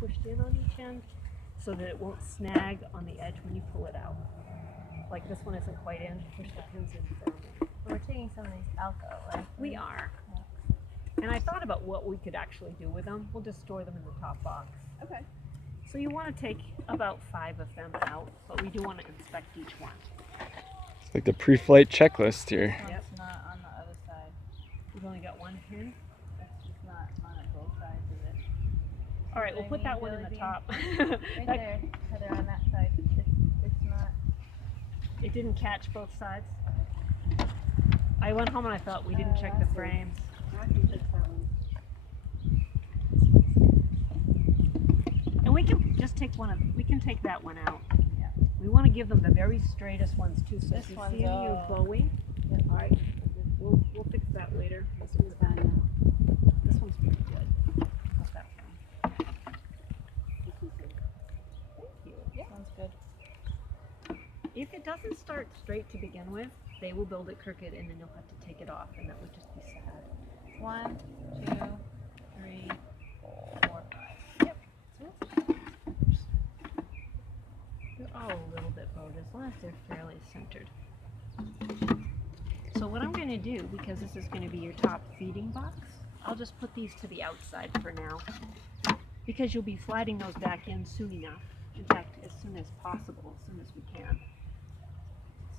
pushed in on each end so that it won't snag on the edge when you pull it out. Like this one isn't quite in, push the pins in firmly. We're taking some of these out though, right? We are. And I thought about what we could actually do with them. We'll just store them in the top box. Okay. So you want to take about 5 of them out, but we do want to inspect each one. It's like the pre-flight checklist here. Yep. It's not on the other side. We've only got one pin. It's just not on both sides of it. All right, we'll put that one in the top. Right there, Heather, on that side. It's not. It didn't catch both sides. I went home and I thought we didn't check the frames. I can check that one. And we can just take we can take that one out. Yeah. We want to give them the very straightest ones too. So This if you one's see any all- bowing, all right, we'll fix that later. This one's fine now. This one's pretty good. How's that one? This one's good. Thank you. Yeah. Sounds good. If it doesn't start straight to begin with, they will build it crooked and then you'll have to take it off and that would just be sad. 1, 2, 3, 4, 5. Yep. They're all a little bit bowed as long as they're fairly centered. So what I'm going to do, because this is going to be your top feeding box, I'll just put these to the outside for now because you'll be sliding those back in soon enough. In fact, as soon as possible, as soon as we can.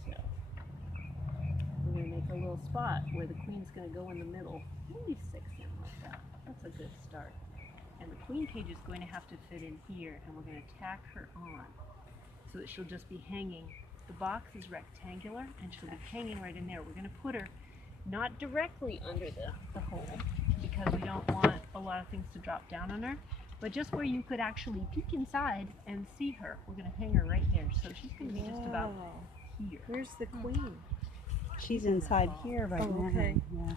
So we're going to make a little spot where the queen's going to go in the middle, maybe 6 in like that. That's a good start. And the queen cage is going to have to fit in here, and we're going to tack her on so that she'll just be hanging. The box is rectangular, and she'll be hanging right in there. We're going to put her not directly under the hole because we don't want a lot of things to drop down on her, but just where you could actually peek inside and see her. We're going to hang her right there, so she's going to be just about here. Where's the queen? She's inside here right now. Okay. Yeah.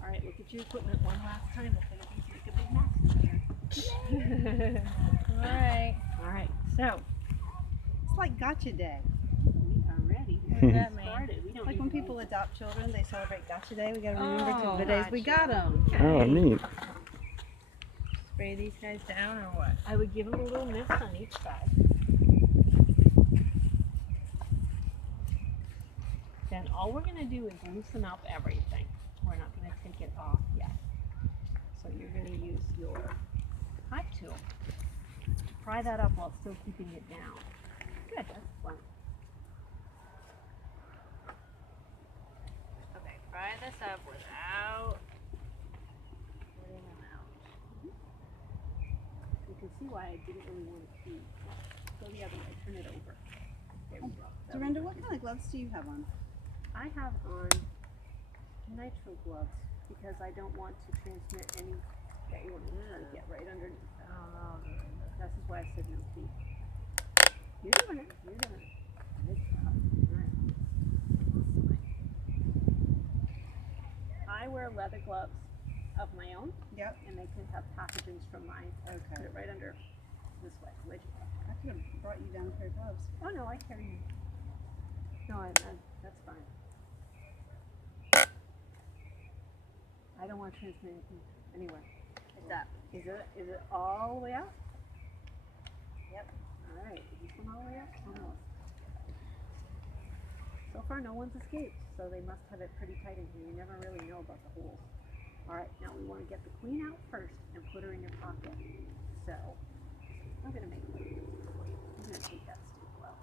All right, look at your equipment one last time. It's going to make a big mess in here. All right. All right, so It's like gotcha day. we are ready. What does that mean? Started. We don't Like even when people know. adopt children, they celebrate gotcha day. We gotta remember Oh, the days we got them. Oh, neat. Spray these guys down or what? I would give them a little mist on each side. Then all we're going to do is loosen up everything. We're not going to take it off yet. So you're going to use your hive tool to pry that up while still keeping it down. Good, that's fun. Okay, fry this up without putting them out. You can see why I didn't really want to feed. Go the other way, turn it over. There we go. Dorinda, what kind of gloves do you have on? I have on nitrile gloves because I don't want to transmit any that you want to get right underneath. I don't know. This is why I said no feet. You're doing it. You're doing it. Good job. All right. I wear leather gloves of my own. Yep. And they can have pathogens from mine. Okay. Put it right under this way. Where'd you go? I could have brought you down a pair of gloves. Oh no, I carry you. No, that's fine. I don't want to transmit anything anywhere. It's up. Is it all the way up? Yep. All right. Is this one all the way up? Almost. So far, no one's escaped, so they must have it pretty tight in here. You never really know about the holes. All right. Now we want to get the queen out first and put her in your pocket. So I'm going to make a I'm going to take that staple out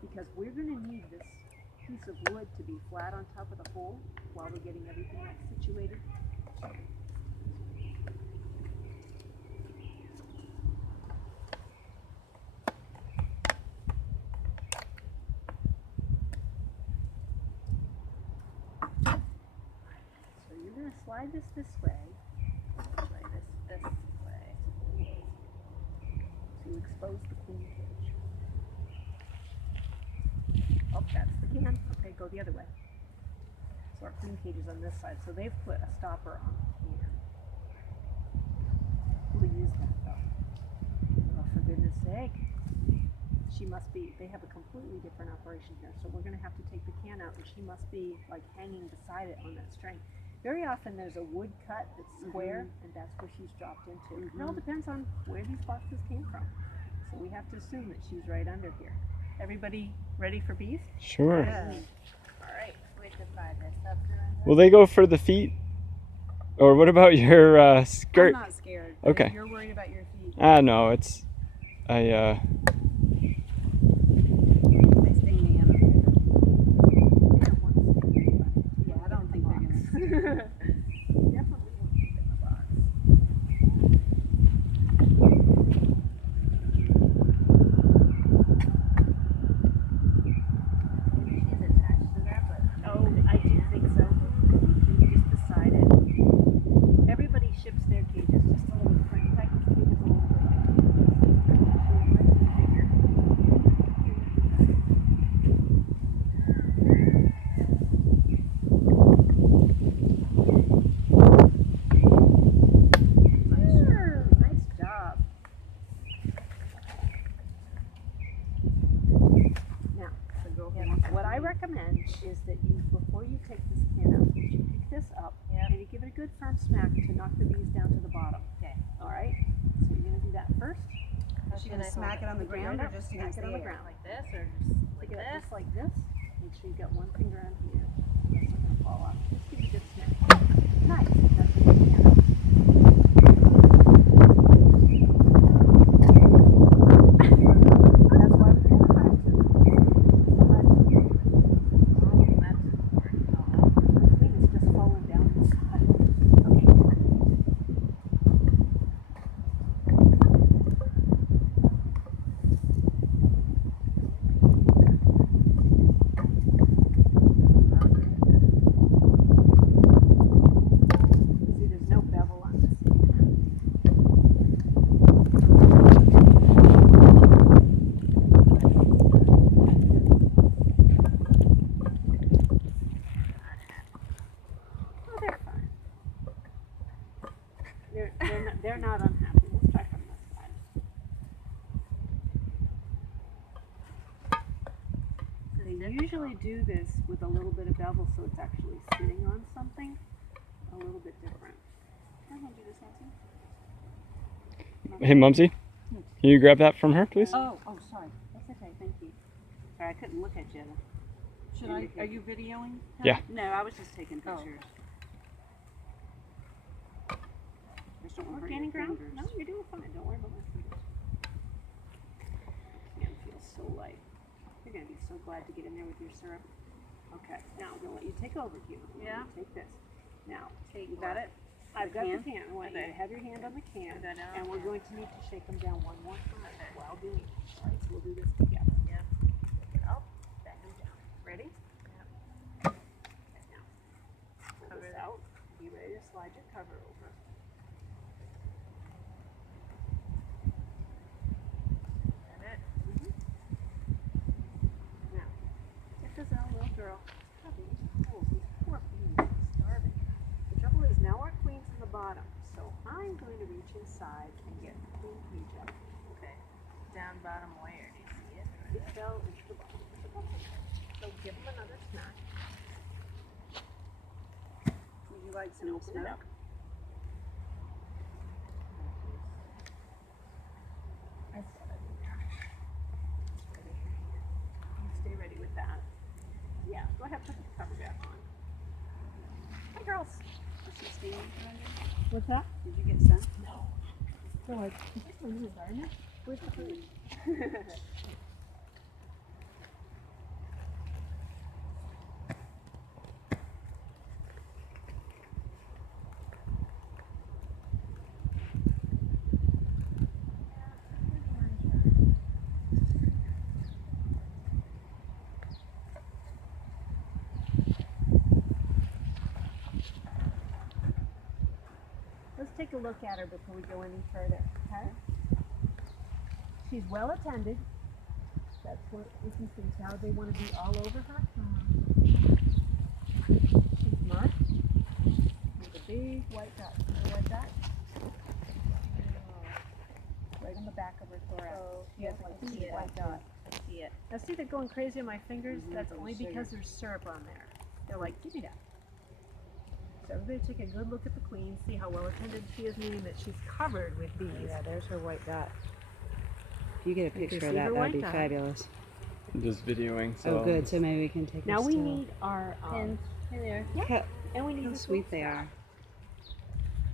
because we're going to need this piece of wood to be flat on top of the hole while we're getting everything else situated. So you're going to slide this way. Slide this way. To expose the queen cage. Oh, that's the can. Okay, go the other way. So our queen cage is on this side, so they've put a stopper on the can. We'll use that though. Oh, for goodness sake. They have a completely different operation here, so we're going to have to take the can out, and she must be like hanging beside it on that string. Very often there's a wood cut that's square, and that's where she's dropped into. It all depends on where these boxes came from. So we have to assume that she's right under here. Everybody ready for bees? Sure. All right, wait to fly this up. Will they go for the feet? Or what about your I'm skirt? not scared. Okay. You're worried about your feet. No, it's I They sting me. Yeah, I don't think they're gonna. Definitely won't keep in the box. Maybe she's attached to that, but Oh, I do think so. We just decided. Everybody ships their cages just a little different. Titan's cage is a little different. Nice job. Now, what I recommend is that you, before you take this can out, that you pick this up and you give it a good firm smack to knock the bees down to the bottom. Okay. All right. So you're gonna do that first. Is she gonna smack it on the ground or just against Smack it the on the air? ground. like this or just like Pick it up this? just like this. Make sure you got one finger on here. It's not gonna fall off. Just give it a good smack. Nice. That's what you can. That's why we got a hive too. Queen is just falling down this side. Okay. See, there's no bevel on this. Oh, they're fine. They're not unhappy. Let's try from this side. They usually do this with a little bit of bevel, so it's actually sitting on something a little bit different. Can I hand you this, Nancy? Hey, Mumsy, can you grab that from her, please? Oh, sorry. That's okay, thank you. Sorry, I couldn't look at you. Should I? Are you videoing? Yeah. No, I was just taking Oh, pictures. I just don't want We're to hurt gaining your ground? fingers. No, you're doing fine. Don't worry about my fingers. Can feels so light. You're gonna be so glad to get in there with your syrup. Okay, now I'm gonna let you take over, Hugh. Yeah. Take this. Now, Take you got what? it? I've got can? the can. I want you to have your hand on the can, Put that down? and we're Yeah. going to need to shake them down one more time while doing it. All right, so we'll do this together. Yeah. Oh, back them down. Ready? Yep. Okay, now, pull Cover this that. out. Be ready to slide your cover over. Got it? Now, this is our little girl. Having oh, these poor bees are starving. The trouble is now our queen's in the bottom, so I'm going to reach inside and get the queen cage out. Okay. Down bottom where? Do you see it? It fell into the bottom. So give them another smack Would you like and some open it smoke? up. I said it in there. Ready? You stay ready with that. Yeah, go ahead, put the cover back on. Hi, girls. Is she steaming around you? What's that? Did you get sun? No. So, like, is this my new environment? Where's the food? Let's take a look at her before we go any further, okay? She's well attended. That's what we can see. How they want to be all over her. She's not. With a big white dot. See the white dot? Right on the back of her thorax. Oh, She has yeah, like I a see big it. white dot. I see it. Now see they're going crazy on my fingers? Mhm, That's for the only sugar. because there's syrup on there. They're like, give me that. So everybody take a good look at the queen, see how well attended she is, meaning that she's covered with bees. Yeah, there's her white dot. If you get a You can picture see of that, her that'd white be dot. fabulous. I'm just videoing. So Oh, good. So maybe we can take Now a we still. need our Pins. Hey there. yeah, and we need How this sweet little they staff. are.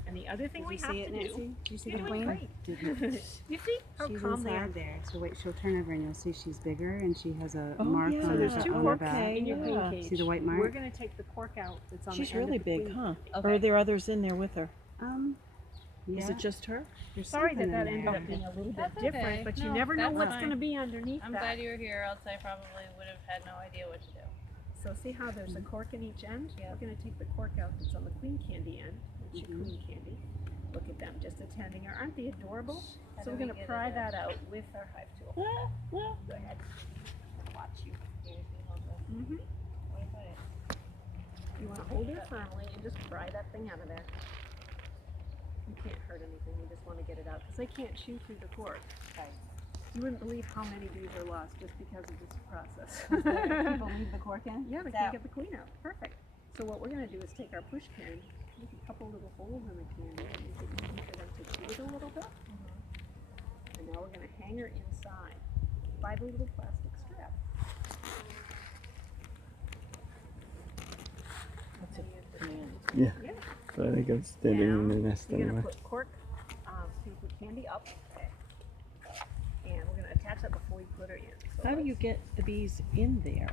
And the other thing Did we you have see to it, do. Nancy? Did you see You're the doing queen? great. You see how She's calm they are. inside there. So wait, she'll turn over and you'll see she's bigger and she has a Oh, mark yeah. on So there's her, two on her corks back. in your queen Yeah. cage. See the white mark? We're going to take the cork out that's on She's the end really of the big, queen. huh? Okay. Or are there others in there with her? Yeah. Is it just her? There's Sorry that something that in ended there. up being a little bit That's different, okay. but you No, never know that's what's fine. going to be underneath I'm that. glad you were here, else I probably would have had no idea what to do. So see how there's a cork in each end? Yeah. We're going to take the cork out that's on the queen candy end. It's your queen candy. Look at them just attending her. Aren't they adorable? How So do we're we going to get pry it that out with our hive tool. Go ahead. Watch you. Here's the logo. Mm-hmm. What if I- You want to hold her firmly and just pry that thing out of there. You can't hurt anything. You just want to get it out because they can't chew through the cork. You wouldn't believe how many bees are lost just because of this process. People leave the cork in? Yeah, they can't get the queen out. Perfect. So what we're going to do is take our push pin, make a couple little holes in the candy, and make it easy for them to chew it a little bit. And now we're going to hang her inside by the little plastic strap. That's a command. yeah. Yeah. So I think I'm standing in the Now, nest you're going anyway. to put cork, so you put candy up, and we're going to attach that before we put her in. So How do you let's- get the bees in there?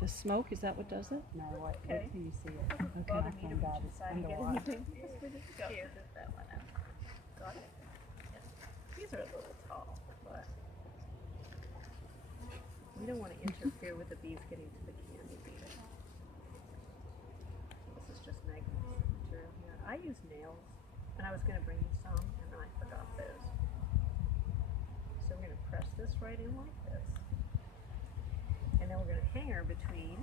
The smoke, is that what does it? No, what? Okay. Wait till you see it. Doesn't bother me to Find out reach it's inside and get underwater. anything. Yes, we're good to go. Here, just that one out. Got it? These are a little tall, but we don't want to interfere with the bees getting to the candy either. This is just magnet material here. I use nails, and I was going to bring you some, and then I forgot those. So we're going to press this right in like this. And then we're going to hang her between.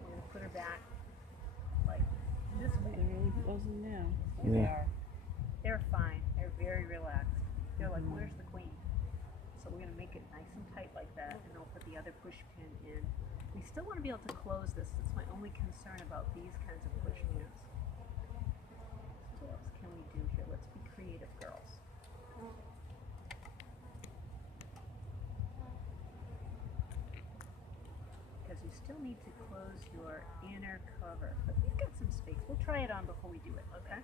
We're going to put her back like this way. They're really closing now. Yeah. They're fine. They're very relaxed. They're like, where's the queen? So we're going to make it nice and tight like that, and then we'll put the other push pin in. We still want to be able to close this. That's my only concern about these kinds of push pins. What else can we do here? Let's be creative, girls. Because you still need to close your inner cover. But we've got some space. We'll try it on before we do it, okay?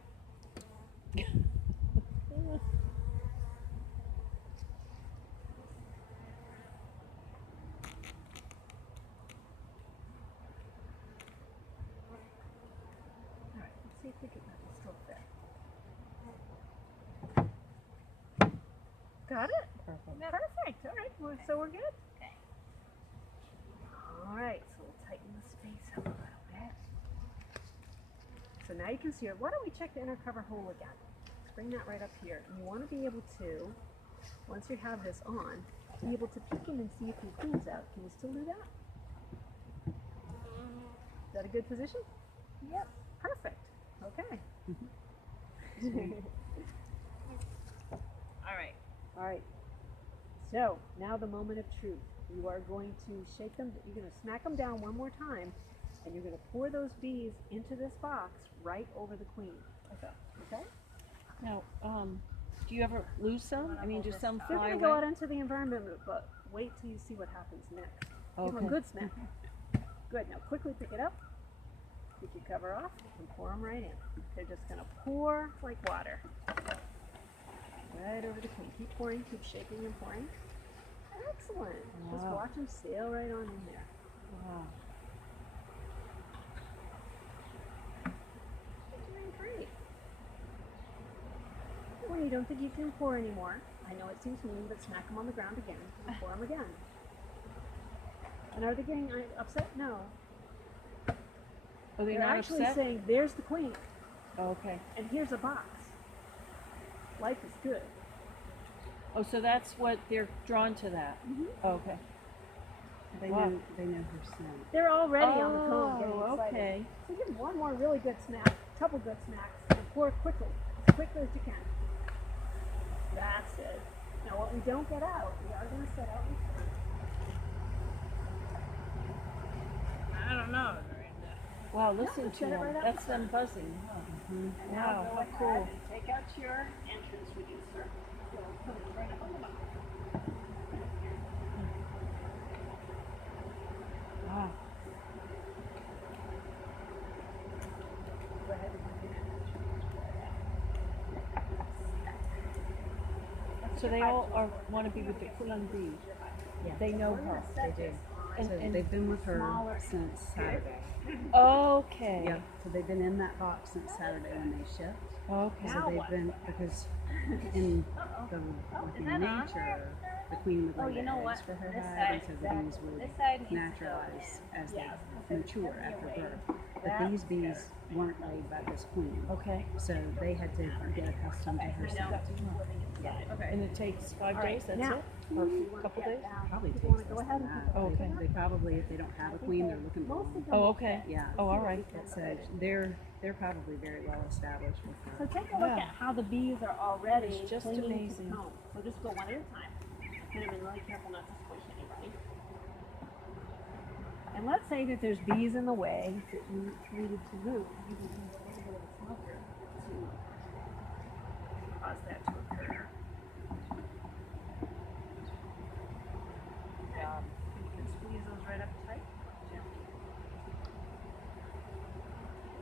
Alright, let's see if we can still fit. Got it? Perfect. Perfect. Alright, so we're good? Okay. Alright, so we'll tighten the space up a little bit. So now you can see her. Why don't we check the inner cover hole again? Let's bring that right up here. And you want to be able to, once you have this on, be able to peek in and see if your queen's out. Can you still do that? Is that a good position? Yep. Perfect. Okay. All right. Alright. So, now the moment of truth. You are going to shake them, you're going to smack them down one more time, and you're going to pour those bees into this box right over the queen. Okay? Now, do you ever lose some? I mean, do some They're fly going to go out away? into the environment, but wait till you see what happens next. Give them a Okay. good smack. Good. Now quickly pick it up, take your cover off, and pour them right in. They're just going to pour like water. Right over the queen. Keep pouring, keep shaking and pouring. Excellent. Just Wow. watch them sail right on in there. Wow. You're doing great. When you don't think you can pour anymore, I know it seems mean, but smack them on the ground again and pour them again. And are they getting upset? No. Are they They're not actually upset? saying, there's the queen, Oh, okay. and here's a box. Life is good. Oh, so that's what they're drawn to that. Mhm. Oh, okay. They Wow. know her scent. They're already on the cone getting Oh, excited. okay. So give them one more really good smack, couple good smacks, and pour quickly, as quickly as you can. That's it. Now what we don't get out, we are going to set out in front. I don't know. Right now. Wow, listen to them. That's them buzzing. Wow, how cool. Take out your entrance reducer. We'll put it right up on the bottom. Wow. Go ahead and put your entrance reducer. So they all want to be with the Queen Bee. Yeah. They know her. They do. And- So and- they've been with her since Saturday. Okay. Yep. So they've been in that box since Saturday when they shipped. Okay. So they've been, because in the working nature, the queen would lay you know the what? eggs for her This hive, side, and so the exactly. bees would This side needs to go naturalize in. as Yeah. they mature after birth. But That these bees weren't laid by this queen, Okay. so they had to get accustomed to her scent. And it takes 5 All right, days, that's now, it? Or a couple days? Probably You takes wanna less go than ahead and that. put the- They probably, if they don't have a queen, they're looking for one. Oh, okay. Yeah. Oh, all right. So they're probably very well established with So her. take a look Yeah. at how the bees are already It's just clinging to the amazing. comb. So just go one at a time. Put them in really careful not to squish anybody. And let's say that there's bees in the way that you needed to move. You can use a little bit of a smoker to cause that to occur. You can squeeze those right up tight. Gently.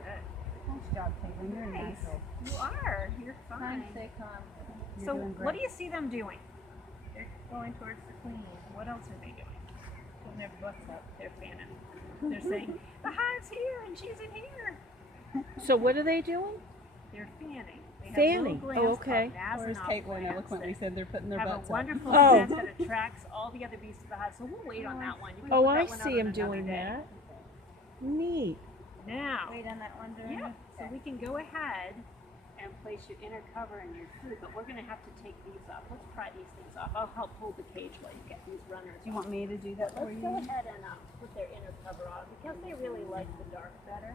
Good. Nice job, Caitlin. You're Nice. natural. You are. You're fine. Stay calm. You're So doing what great. do you see them doing? They're going towards the queen. What else are they doing? Putting their butts up. They're fanning. They're saying, the hive's here and she's in here. So what are they doing? They're fanning. They have Fanning. little Oh, glands okay. called Whereas Nasanov Caitlin glands eloquently that said they're putting their have a butts up. wonderful Oh. scent that attracts all the other bees to the hive. So we'll wait on that one. You can Oh, put I that one out see on them another doing day. that. Neat. Now, Wait on that one, Doreen. yeah, so we can go ahead and place your inner cover in your food, but we're going to have to take these off. Let's pry these things off. I'll help hold the cage while you get these runners. Do you want me to do that for Let's you? go ahead and put their inner cover on because they really like the dark better.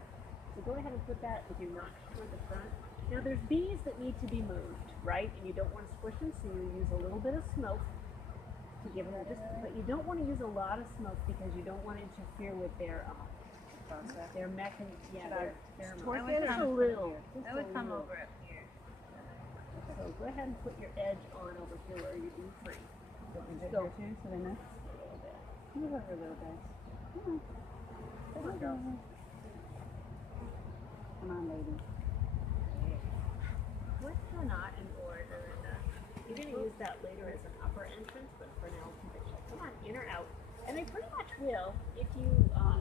So go ahead and put that with your notch toward the front. Now there's bees that need to be moved, right? And you don't want to squish them, so you use a little bit of smoke to give them but you don't want to use a lot of smoke because you don't want to interfere with their mechanism. Yeah, their would just a come- little. I would come over up here. So go ahead and put your edge on over here where you're being free. Is it Go. here too, so they know? A little bit. Move over a little bit. Come on, girls. Come on, lady. Put the knot in order. And, you're going to use that later as an upper entrance, but for now, keep it shut. Come on, in or out. And they pretty much will if you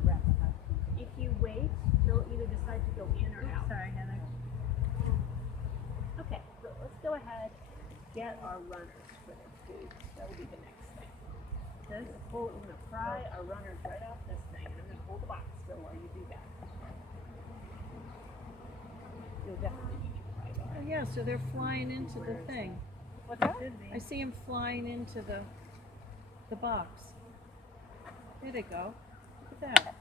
Wrap the hive. if you wait. They'll either decide to go in or out. Sorry, Heather. Okay, so let's go ahead and get our runners for their food. That will be the next thing. We're going to pry our runners right off this thing, and I'm going to hold the box still while you do that. You'll definitely need your pry bar. Oh, yeah, so they're flying into the thing. What's that? I see them flying into the box. There they go. Look at that.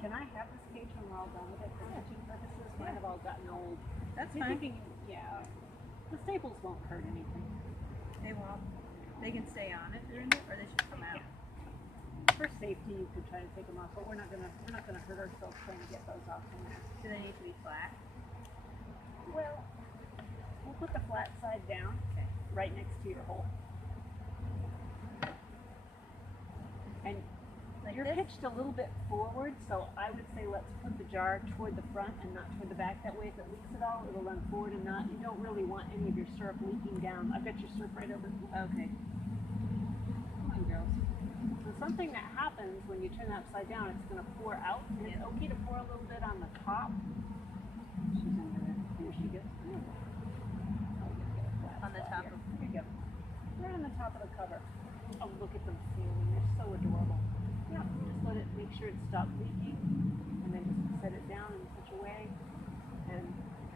Can I have this cage when we're all done with it for teaching purposes? Mine have all gotten old. That's You're fine. thinking, yeah, the staples won't hurt anything. They won't. They can stay on it, or they should come out. For safety, you could try to take them off, but we're not gonna hurt ourselves trying to get those off from there. Do they need to be flat? Well, we'll put the flat side down, right next to your hole. And Like you're this? pitched a little bit forward, so I would say let's put the jar toward the front and not toward the back. That way, if it leaks at all, it'll run forward and not. You don't really want any of your syrup leaking down. I've got your syrup right over here. Okay. Come on, girls. So something that happens when you turn it upside down, it's going to pour out. And it's okay to pour a little bit on the top. She's under there. Here she goes. On the top of. Here you go. Right on the top of the cover. Oh, look at them feeling. They're so adorable. Yeah, just let it, make sure it stops leaking, and then just set it down in such a way, and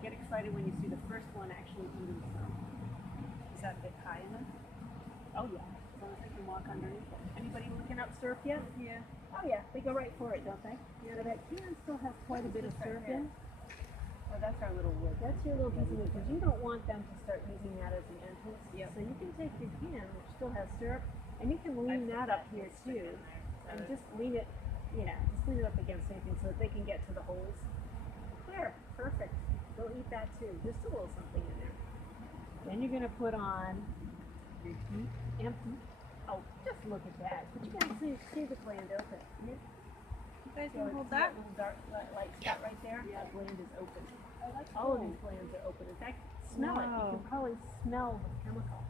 get excited when you see the first one actually eating some. Is that a bit high enough? Oh yeah, as long as they can walk underneath it. Anybody looking up syrup yet? Yeah. Oh yeah, they go right for it, don't they? Yeah, that can still has quite a bit of syrup in. Oh, that's our little wood. That's your little piece of because you don't want them to start using that as an entrance. Yep. So you can take your can, which still has syrup, And you can lean that up here too, and just lean it, just lean it up against anything so that they can get to the holes. There, perfect. They'll eat that too. Just a little something in there. Then you're gonna put on your deep empty. Oh, just look at that. But you gotta see the gland open. You guys So can it's hold that that? little dark light spot right there. That gland is open. Oh, that's All of cool. these glands are open. In fact, smell it. You Wow. can probably smell the chemical.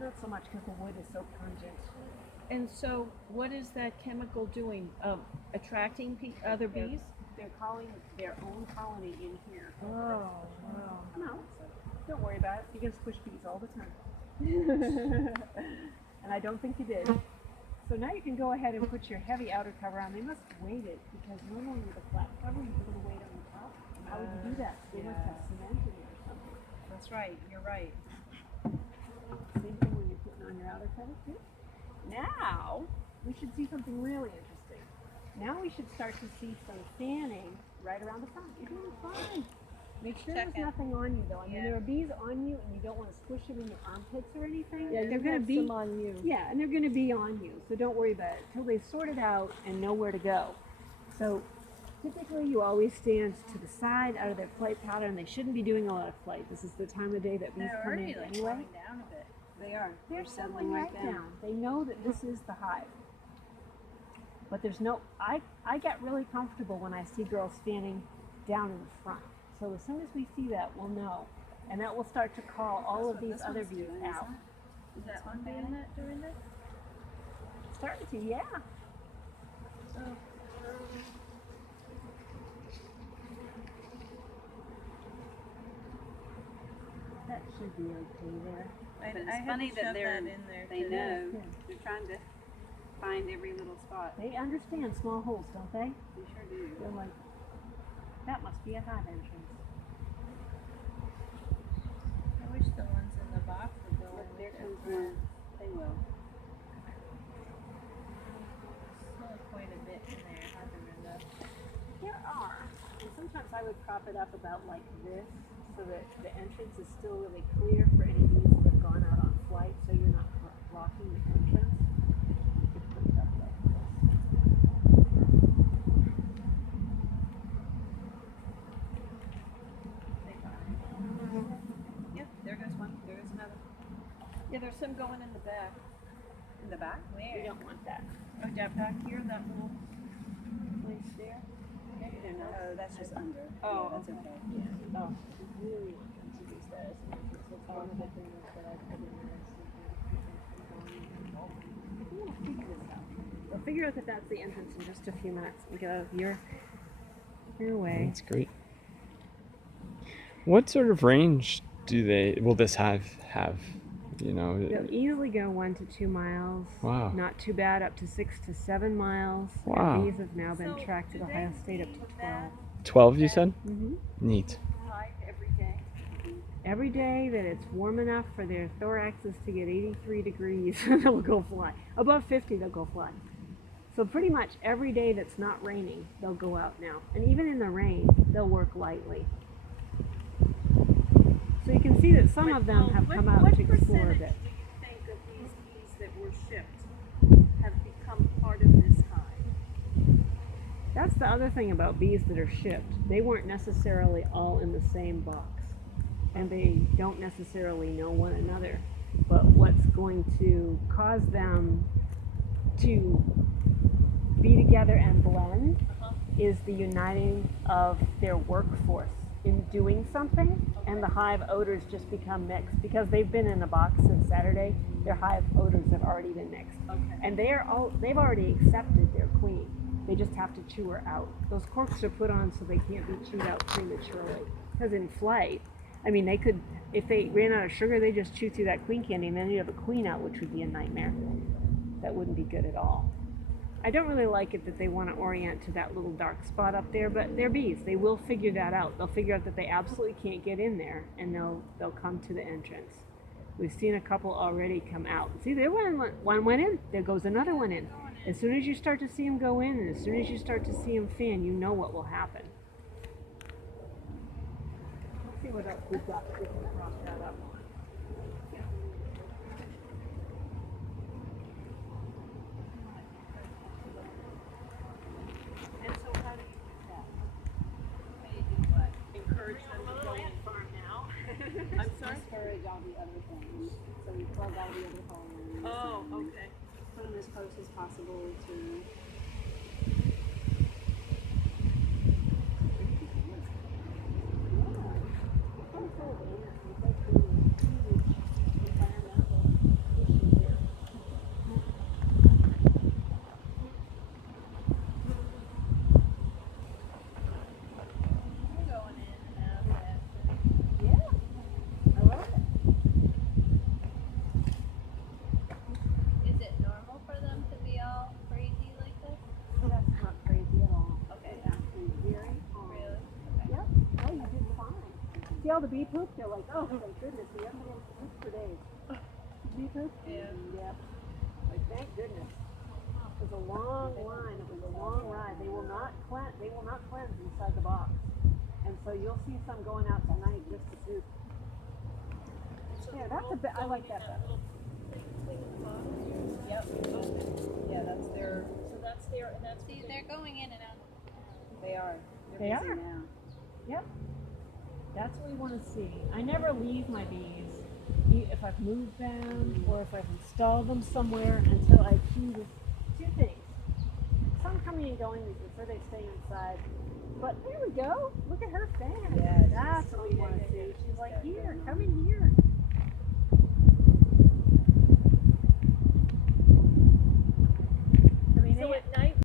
Not so much because the wood is so pungent. And so, what is that chemical doing? Attracting other bees? They're calling their own colony in here. Oh, wow. No, don't worry about it. You can squish bees all the time. And I don't think you did. So now you can go ahead and put your heavy outer cover on. They must weight it because normally with a flat cover you put a weight on the top. How would you do that? They must have cement in it or something. That's right, you're right. Same thing when you're putting on your outer cover too. Now we should see something really interesting. Now we should start to see some fanning right around the front. You're doing fine. Make sure there's nothing on you though. I mean, there are bees on you and you don't want to squish them in your armpits or anything. Yeah, they're going to be some on you. Yeah, and they're going to be on you. So don't worry about it until they sort it out and know where to go. So typically you always stand to the side out of their flight pattern. They shouldn't be doing a lot of flight. This is the time of day that bees They're come in already like anyway. slowing down a bit. They are. They're settling settling right down. They know that this is the hive. But there's no, I get really comfortable when I see girls standing down in the front. So as soon as we see that, we'll know. And that will start to call all of these other bees out. Is that one doing that, doing this? Starting to, yeah. That should be okay there. But it's I had funny to that shove they're, that in there they today. know. Yeah. They're trying to find every little spot. They understand small holes, don't they? They sure do. They're like, that must be a hive entrance. I wish the ones in the box would go Look, in there with comes it. one. They will. Still quite a bit in there, hasn't enough. There are. And sometimes I would prop it up about like this so that the entrance is still really clear for any bees that have gone out on flight so you're not blocking the entrance. You could put it up like this. Yep, there goes one. There goes another. Yeah, there's some going in the back. In the back? We don't want that. Oh, yeah, back here, that little place there. Oh, that's just under. Oh, that's okay. Yeah. Oh, we really want them to use that as an entrance. That's one of the things that I put in there. We'll figure this out. We'll figure out that that's the entrance in just a few minutes. We get out of your way. That's great. What sort of range will this hive have? You know, They'll easily go 1 to 2 miles. wow. Not too bad, up to 6 to 7 miles. Wow. These have now been So, tracked at do Ohio they State up feed to 12. that? 12 you said? Mm-hmm. Neat. Hive every day. Every day that it's warm enough for their thoraxes to get 83 degrees, they'll go fly. Above 50, they'll go fly. So pretty much every day that's not raining, they'll go out now. And even in the rain, they'll work lightly. So you can see that some of them have come out to explore a bit. Do you think of these bees that were shipped have become part of this hive? That's the other thing about bees that are shipped. They weren't necessarily all in the same box. And they don't necessarily know one another. But what's going to cause them to be together and blend is the uniting of their workforce in doing something, and the hive odors just become mixed. Because they've been in a box since Saturday, their hive odors have already been mixed. And they've already accepted their queen. They just have to chew her out. Those corks are put on so they can't be chewed out prematurely. Because in flight, I mean, they could, if they ran out of sugar, they just chew through that queen candy and then you'd have a queen out, which would be a nightmare. That wouldn't be good at all. I don't really like it that they want to orient to that little dark spot up there, but they're bees. They will figure that out. They'll figure out that they absolutely can't get in there, and they'll come to the entrance. We've seen a couple already come out. See, there one went in. There goes another one in. As soon as you start to see them go in, and as soon as you start to see them fan, you know what will happen. Let's see what else we've got. We can cross that up. all got to be able to follow them. Oh, okay. Put them as close as possible to. We're going in and out faster. Yeah, I love it. Is it normal for them to be all crazy like this? That's not crazy at all. Okay. It's actually very calm. Really? Yep. Oh, you did fine. See all the bee poop? You're like, oh, thank goodness, we haven't been able to poop for days. Bee poop? Yeah. Yep. Like, thank goodness. It was a long line. It was a long ride. They will not cleanse. They will not cleanse inside the box. And so you'll see some going out tonight just to poop. Yeah, that's a bit. I like that better. Yep. Yeah, that's their, so that's their, and that's. See, they're going in and out. They are. They They're busy are. now. Yep. That's what we want to see. I never leave my bees, if I've moved them or if I've installed them somewhere, until I choose two things. Some coming and going, we prefer they stay inside. But there we go. Look at her fan. Yeah, That's what we want to see. She's like, here, come in here. I mean, So they, at night